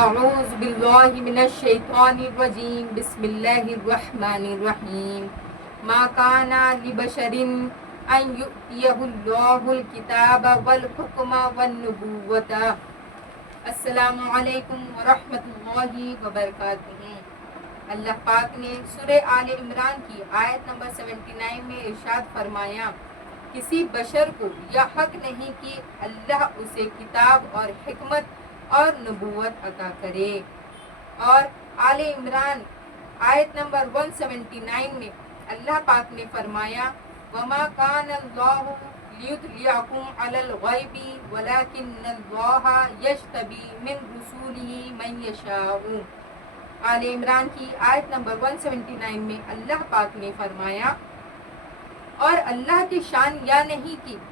اعوذ باللہ من الشیطان الرجیم بسم اللہ الرحمن الرحیم ما کان لبشر ان یؤتیہ اللہ الکتاب والحکم والنبوۃ۔ السلام علیکم ورحمۃ اللہ وبرکاتہ۔ اللہ پاک نے سورہ آل عمران کی آیت نمبر 79 میں ارشاد فرمایا، کسی بشر کو یہ حق نہیں کہ اللہ اسے کتاب اور حکمت اور نبوت عطا کرے۔ اور آل عمران آیت نمبر 179 میں اللہ پاک نے فرمایا، وَمَا كَانَ اللَّهُ لِيُطْلِعَكُمْ عَلَى الْغَيْبِ وَلَكِنَّ اللَّهَ يَجْتَبِي مِنْ رُسُولِهِ مَنْ يَشَاءُ۔ آل عمران کی آیت نمبر 179 میں اللہ پاک نے فرمایا، اور اللہ کی شان یا نہیں کہ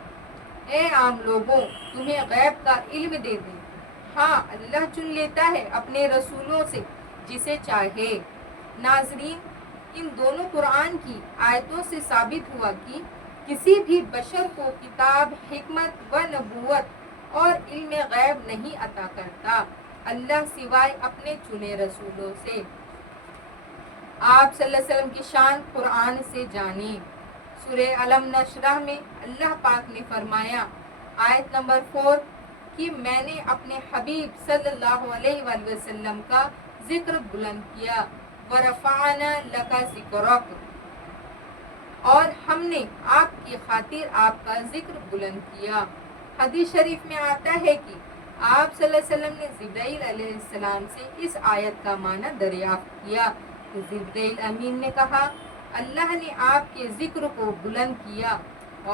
اے عام لوگوں تمہیں غیب کا علم دے دیں، ہاں اللہ چن لیتا ہے اپنے رسولوں سے جسے چاہے۔ ناظرین، ان دونوں قرآن کی آیتوں سے ثابت ہوا کہ کسی بھی بشر کو کتاب، حکمت و نبوت اور علم غیب نہیں عطا کرتا اللہ سوائے اپنے چنے رسولوں سے۔ آپ صلی اللہ علیہ وسلم کی شان قرآن سے جانیں۔ سورہ علم نشرہ میں اللہ پاک نے فرمایا، آیت نمبر 4، کہ میں نے اپنے حبیب صلی اللہ علیہ وآلہ وسلم کا ذکر بلند کیا، وَرَفَعْنَا لَكَ ذِكْرَكَ، اور ہم نے آپ کی خاطر آپ کا ذکر بلند کیا۔ حدیث شریف میں آتا ہے کہ آپ صلی اللہ علیہ وسلم نے جبرائیل علیہ السلام سے اس آیت کا معنی دریافت کیا تو جبرائیل امین نے کہا، اللہ نے آپ کے ذکر کو بلند کیا،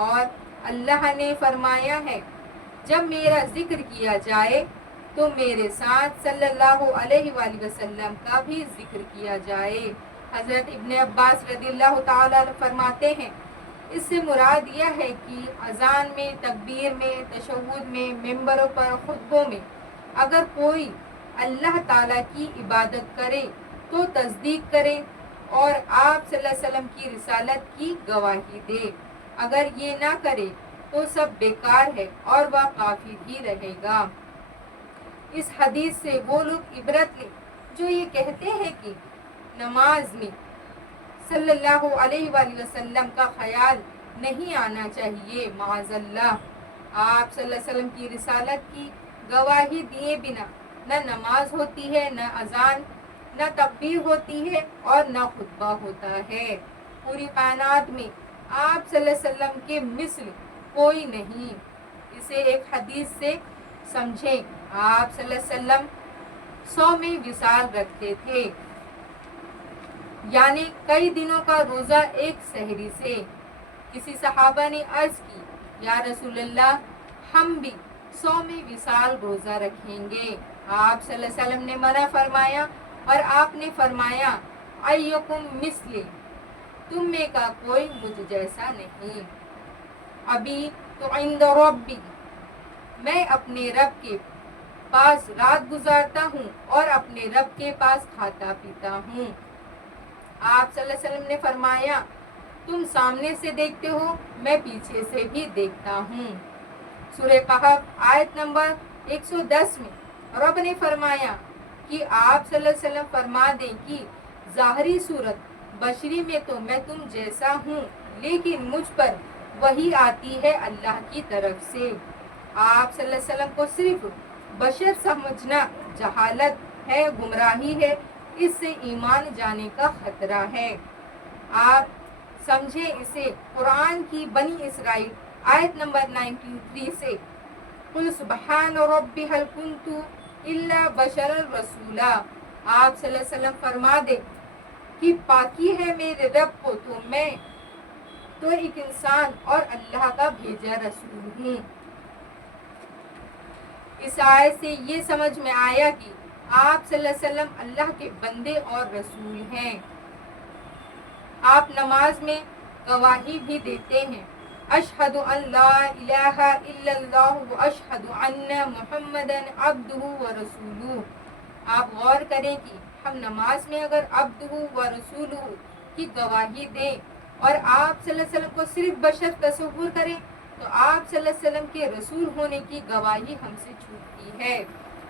اور اللہ نے فرمایا ہے، جب میرا ذکر کیا جائے تو میرے ساتھ صلی اللہ علیہ وآلہ وسلم کا بھی ذکر کیا جائے۔ حضرت ابن عباس رضی اللہ تعالیٰ عنہ فرماتے ہیں، اس سے مراد یہ ہے کہ اذان میں، تکبیر میں، تشہد میں، ممبروں پر، خطبوں میں اگر کوئی اللہ تعالیٰ کی عبادت کرے تو تصدیق کرے اور آپ صلی اللہ علیہ وسلم کی رسالت کی گواہی دے، اگر یہ نہ کرے تو سب بیکار ہے اور وہ کافر ہی رہے گا۔ اس حدیث سے وہ لوگ عبرت لیں جو یہ کہتے ہیں کہ نماز میں صلی اللہ علیہ وآلہ وسلم کا خیال نہیں آنا چاہیے، معاذ اللہ۔ آپ صلی اللہ علیہ وسلم کی رسالت کی گواہی دیے بنا نہ نماز ہوتی ہے، نہ اذان، نہ تکبیر ہوتی ہے اور نہ خطبہ ہوتا ہے۔ پوری کائنات میں آپ صلی اللہ علیہ وسلم کے مثل کوئی نہیں۔ اسے ایک حدیث سے سمجھیں، آپ صلی اللہ علیہ وسلم 100 میں وصال رکھتے تھے، یعنی کئی دنوں کا روزہ ایک سحری سے۔ کسی صحابہ نے عرض کی، یا رسول اللہ، ہم بھی 100 میں وصال روزہ رکھیں گے۔ آپ صلی اللہ علیہ وسلم نے منع فرمایا، اور آپ نے فرمایا، ایکم مثلی، تم میں کا کوئی مجھ جیسا نہیں۔ ابھی تو عند ربی، میں اپنے رب کے پاس رات گزارتا ہوں اور اپنے رب کے پاس کھاتا پیتا ہوں۔ آپ صلی اللہ علیہ وسلم نے فرمایا، تم سامنے سے دیکھتے ہو، میں پیچھے سے بھی دیکھتا ہوں۔ سورہ کہف آیت نمبر 110 میں رب نے فرمایا کہ آپ صلی اللہ علیہ وسلم فرما دیں کہ ظاہری صورت بشری میں تو میں تم جیسا ہوں، لیکن مجھ پر وحی آتی ہے اللہ کی طرف سے۔ آپ صلی اللہ علیہ وسلم کو صرف بشر سمجھنا جہالت ہے، گمراہی ہے، اس سے ایمان جانے کا خطرہ ہے۔ آپ سمجھیں اسے قرآن کی بنی اسرائیل آیت نمبر 93 سے، قُلْ سُبْحَانَ رَبِّ هَلْ كُنْتُ إِلَّا بَشَرًا رَسُولًا، آپ صلی اللہ علیہ وسلم فرما دے کہ پاکی ہے میرے رب کو، تو میں تو ایک انسان اور اللہ کا بھیجا رسول ہوں۔ اس آیت سے یہ سمجھ میں آیا کہ آپ صلی اللہ علیہ وسلم اللہ کے بندے اور رسول ہیں۔ آپ نماز میں گواہی بھی دیتے ہیں، اشہد ان لا الہ الا اللہ واشہد ان محمدا عبدہ ورسولہ۔ آپ غور کریں کہ ہم نماز میں اگر عبدہ ورسولہ کی گواہی دیں اور آپ صلی اللہ علیہ وسلم کو صرف بشر تصور کریں تو آپ صلی اللہ علیہ وسلم کے رسول ہونے کی گواہی ہم سے چھوٹتی ہے۔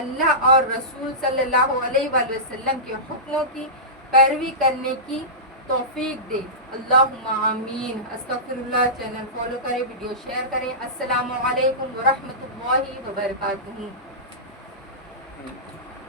اللہ اور رسول صلی اللہ علیہ وآلہ وسلم کے حکموں کی پیروی کرنے کی توفیق دے. اللہم آمین. استغفر اللہ. چینل فالو کریں، ویڈیو شیئر کریں. السلام علیکم ورحمۃ اللہ وبرکاتہ.